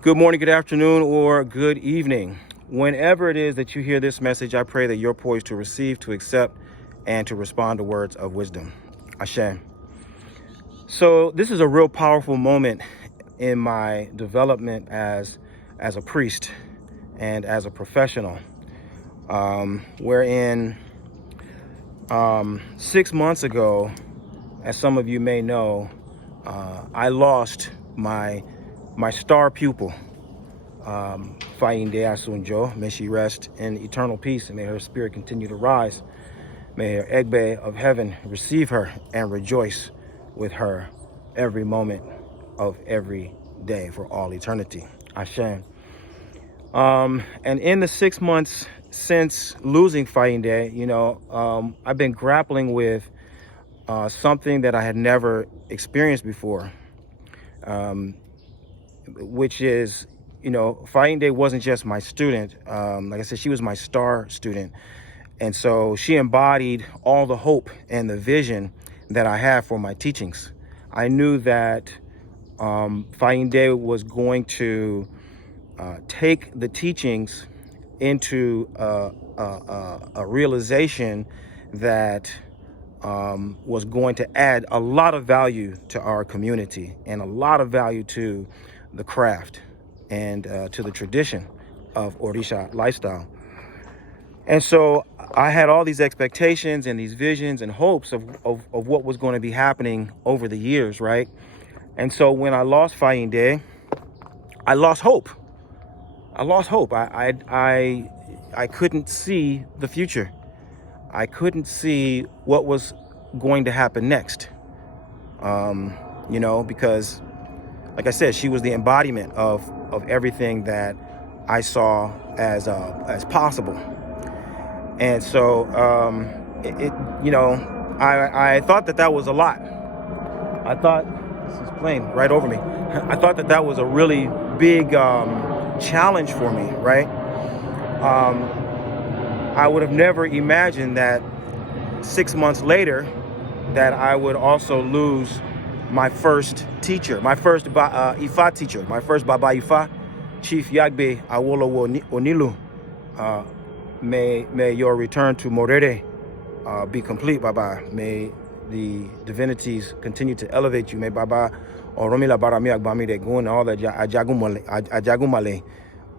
Good morning, good afternoon, or good evening. Whenever it is that you hear this message, I pray that you're poised to receive, to accept, and to respond to words of wisdom. Ashe. So this is a real powerful moment in my development as a priest and as a professional, wherein 6 months ago, as some of you may know, I lost my star pupil. Fainde Asunjo, may she rest in eternal peace, and may her spirit continue to rise. May her Egbe of heaven receive her and rejoice with her every moment of every day for all eternity. Ashe. And in the 6 months since losing Fainde, I've been grappling with something that I had never experienced before, which is, Fainde wasn't just my student. Like I said, she was my star student. And so she embodied all the hope and the vision that I have for my teachings. I knew that Fainde was going to take the teachings into a realization that was going to add a lot of value to our community and a lot of value to the craft and to the tradition of Orisha lifestyle. And so I had all these expectations and these visions and hopes of what was going to be happening over the years, right? And so when I lost Fainde, I lost hope. I couldn't see the future. I couldn't see what was going to happen next. Because, like I said, she was the embodiment of everything that I saw as possible. And so, I thought that was a lot. I thought, this is playing right over me. I thought that was a really big challenge for me, right? I would have never imagined that 6 months later that I would also lose my first teacher, my first Ifa teacher, my first Baba Ifa, Chief Yagbe Awolowo Onilu. May your return to Morere be complete, Baba. May the divinities continue to elevate you. May Baba Oromila Barami Agbami de Gun, all that Ajagumale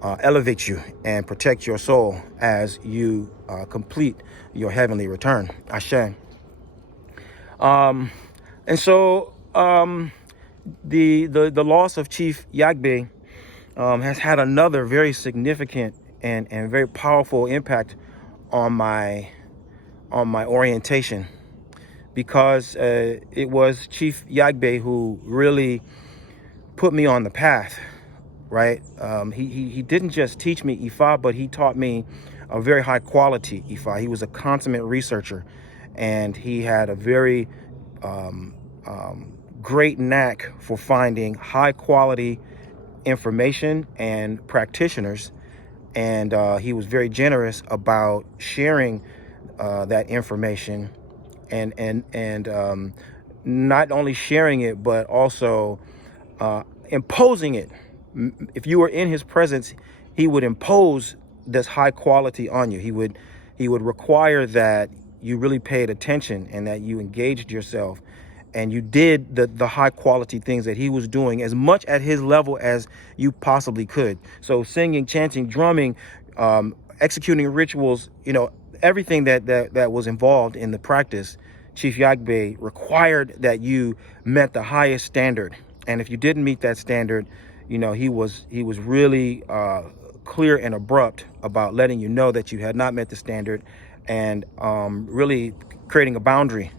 elevate you and protect your soul as you complete your heavenly return. Ashe. And so the loss of Chief Yagbe has had another very significant and very powerful impact on my orientation, because it was Chief Yagbe who really put me on the path, right? He didn't just teach me Ifa, but he taught me a very high quality Ifa. He was a consummate researcher, and he had a very great knack for finding high quality information and practitioners. And he was very generous about sharing that information, and not only sharing it, but also imposing it. If you were in his presence, he would impose this high quality on you. He would require that you really paid attention and that you engaged yourself and you did the high quality things that he was doing as much at his level as you possibly could. So singing, chanting, drumming, executing rituals, everything that was involved in the practice, Chief Yagbe required that you met the highest standard. And if you didn't meet that standard, he was really clear and abrupt about letting you know that you had not met the standard, and really creating a boundary,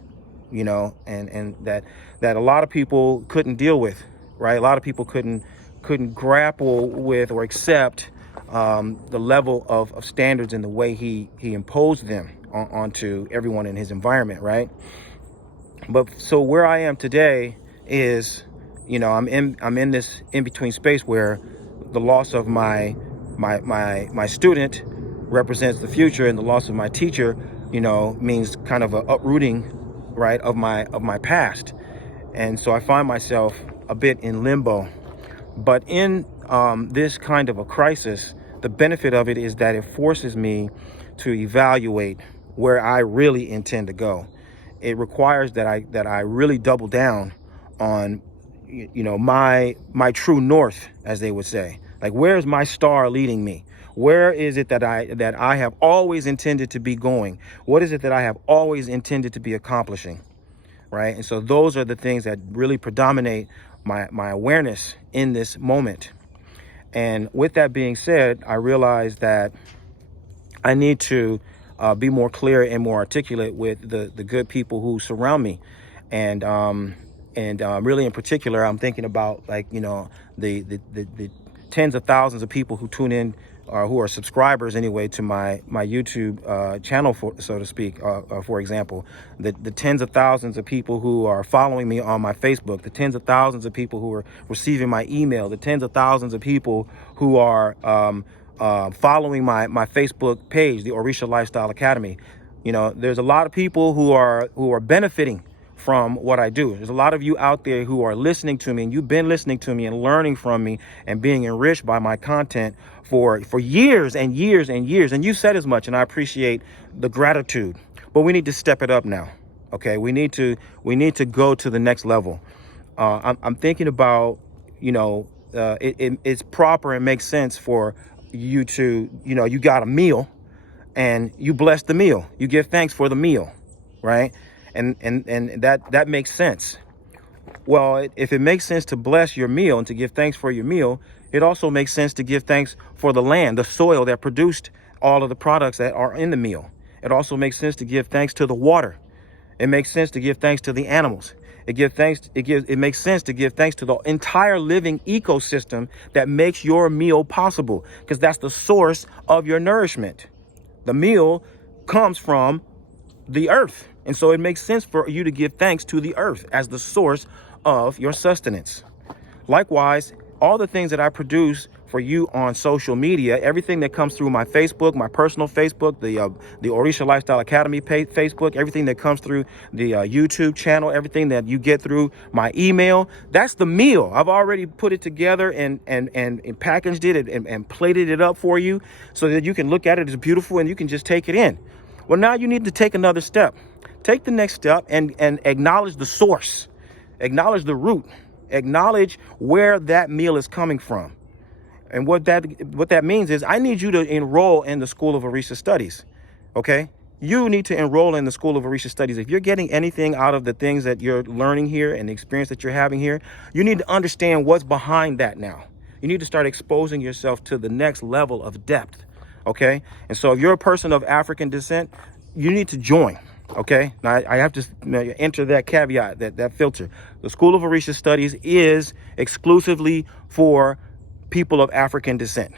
and that a lot of people couldn't deal with, right? A lot of people couldn't grapple with or accept the level of standards and the way he imposed them onto everyone in his environment, right? But so where I am today is, I'm in this in-between space where the loss of my student represents the future, and the loss of my teacher, means kind of a uprooting, right, of my past. And so I find myself a bit in limbo. But in this kind of a crisis, the benefit of it is that it forces me to evaluate where I really intend to go. It requires that I really double down on, my true north, as they would say. Like, where is my star leading me? Where is it that I have always intended to be going? What is it that I have always intended to be accomplishing? Right? And so those are the things that really predominate my awareness in this moment. And with that being said, I realized that I need to be more clear and more articulate with the good people who surround me. And really in particular, I'm thinking about, like, the tens of thousands of people who tune in, or who are subscribers anyway to my YouTube channel, so to speak. For example, the tens of thousands of people who are following me on my Facebook, the tens of thousands of people who are receiving my email, the tens of thousands of people who are following my Facebook page, the Orisha Lifestyle Academy. There's a lot of people who are benefiting from what I do. There's a lot of you out there who are listening to me, and you've been listening to me and learning from me and being enriched by my content for years and years and years. And you said as much, and I appreciate the gratitude. But we need to step it up now. Okay, we need to go to the next level. I'm thinking about, it's proper and makes sense for you to, you got a meal and you bless the meal. You give thanks for the meal, right? And that makes sense. Well, if it makes sense to bless your meal and to give thanks for your meal, it also makes sense to give thanks for the land, the soil that produced all of the products that are in the meal. It also makes sense to give thanks to the water. It makes sense to give thanks to the animals. It makes sense to give thanks to the entire living ecosystem that makes your meal possible, because that's the source of your nourishment. The meal comes from the earth. And so it makes sense for you to give thanks to the earth as the source of your sustenance. Likewise, all the things that I produce for you on social media, everything that comes through my Facebook, my personal Facebook, the Orisha Lifestyle Academy page, Facebook, everything that comes through the YouTube channel, everything that you get through my email, that's the meal. I've already put it together and packaged it and plated it up for you so that you can look at it as beautiful and you can just take it in. Well, now you need to take another step. Take the next step and acknowledge the source, acknowledge the root, acknowledge where that meal is coming from. And what that means is, I need you to enroll in the School of Orisha Studies. Okay? You need to enroll in the School of Orisha Studies. If you're getting anything out of the things that you're learning here and the experience that you're having here, you need to understand what's behind that now. You need to start exposing yourself to the next level of depth. Okay? And so if you're a person of African descent, you need to join. Okay, now I have to enter that caveat, that filter. The School of Orisha Studies is exclusively for people of African descent.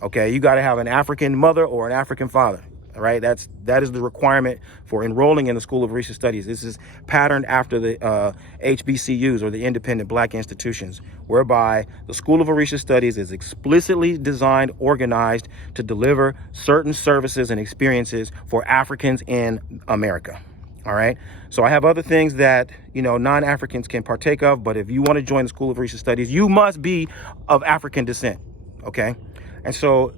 Okay, you got to have an African mother or an African father. All right, that is the requirement for enrolling in the School of Orisha Studies. This is patterned after the HBCUs, or the independent black institutions, whereby the School of Orisha Studies is explicitly designed, organized to deliver certain services and experiences for Africans in America. All right. So I have other things that, non-Africans can partake of. But if you want to join the School of Orisha Studies, you must be of African descent. OK. And so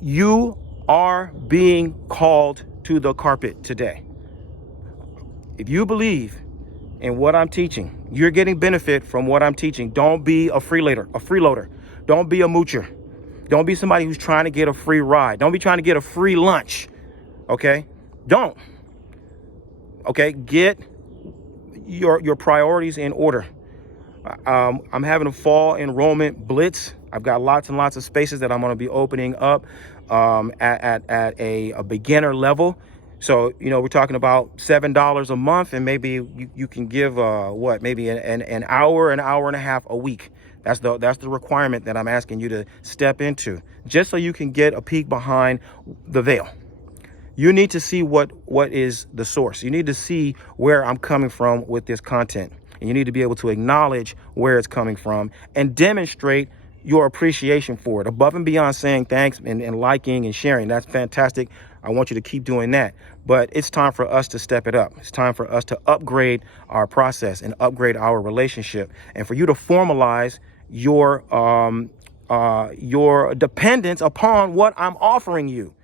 you are being called to the carpet today. If you believe in what I'm teaching, you're getting benefit from what I'm teaching. Don't be a freeloader. Don't be a moocher. Don't be somebody who's trying to get a free ride. Don't be trying to get a free lunch. Okay? Don't. Okay? Get your priorities in order. I'm having a fall enrollment blitz. I've got lots and lots of spaces that I'm going to be opening up at a beginner level. So, we're talking about $7 a month, and maybe you can give maybe an hour and a half a week. That's the requirement that I'm asking you to step into, just so you can get a peek behind the veil. You need to see what is the source. You need to see where I'm coming from with this content. And you need to be able to acknowledge where it's coming from and demonstrate your appreciation for it, above and beyond saying thanks and liking and sharing. That's fantastic. I want you to keep doing that. But it's time for us to step it up. It's time for us to upgrade our process and upgrade our relationship, and for you to formalize your dependence upon what I'm offering you.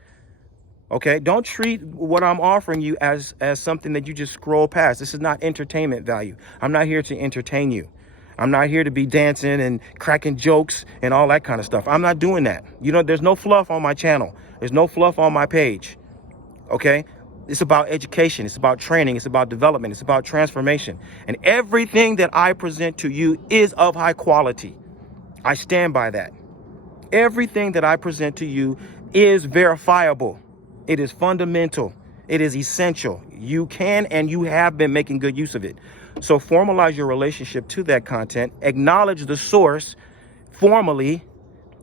Okay, don't treat what I'm offering you as something that you just scroll past. This is not entertainment value. I'm not here to entertain you. I'm not here to be dancing and cracking jokes and all that kind of stuff. I'm not doing that. You know, there's no fluff on my channel. There's no fluff on my page. Okay, it's about education. It's about training. It's about development. It's about transformation. And everything that I present to you is of high quality. I stand by that. Everything that I present to you is verifiable. It is fundamental. It is essential. You can and you have been making good use of it. So formalize your relationship to that content, acknowledge the source formally,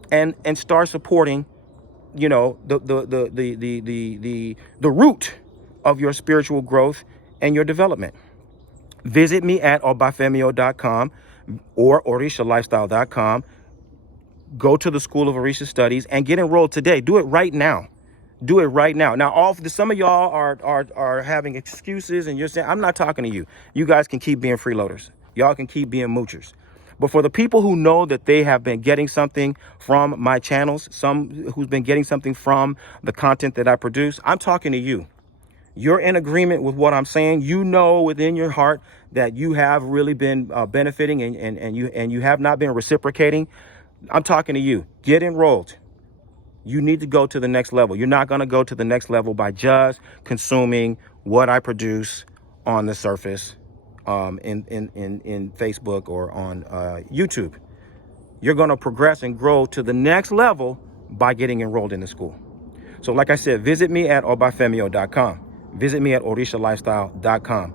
and start supporting, you know, the root of your spiritual growth and your development. Visit me at obafemio.com or orishalifestyle.com. Go to the School of Orisha Studies and get enrolled today. Do it right now. Do it right now. Now, some of y'all are having excuses, and you're saying, I'm not talking to you. You guys can keep being freeloaders. Y'all can keep being moochers. But for the people who know that they have been getting something from my channels, some who's been getting something from the content that I produce, I'm talking to you. You're in agreement with what I'm saying. You know within your heart that you have really been benefiting and you have not been reciprocating. I'm talking to you. Get enrolled. You need to go to the next level. You're not going to go to the next level by just consuming what I produce on the surface in Facebook or on YouTube. You're going to progress and grow to the next level by getting enrolled in the school. So like I said, visit me at obafemio.com. Visit me at orishalifestyle.com.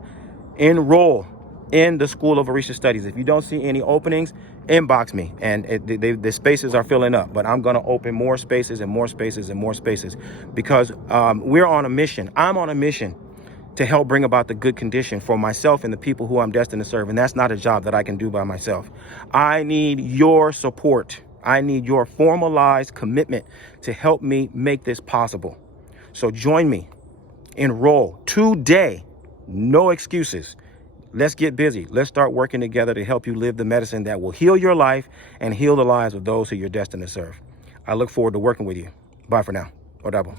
Enroll in the School of Orisha Studies. If you don't see any openings, inbox me, and the spaces are filling up, but I'm going to open more spaces and more spaces and more spaces because we're on a mission. I'm on a mission to help bring about the good condition for myself and the people who I'm destined to serve. And that's not a job that I can do by myself. I need your support. I need your formalized commitment to help me make this possible. So join me. Enroll today. No excuses. Let's get busy. Let's start working together to help you live the medicine that will heal your life and heal the lives of those who you're destined to serve. I look forward to working with you. Bye for now. Odabo.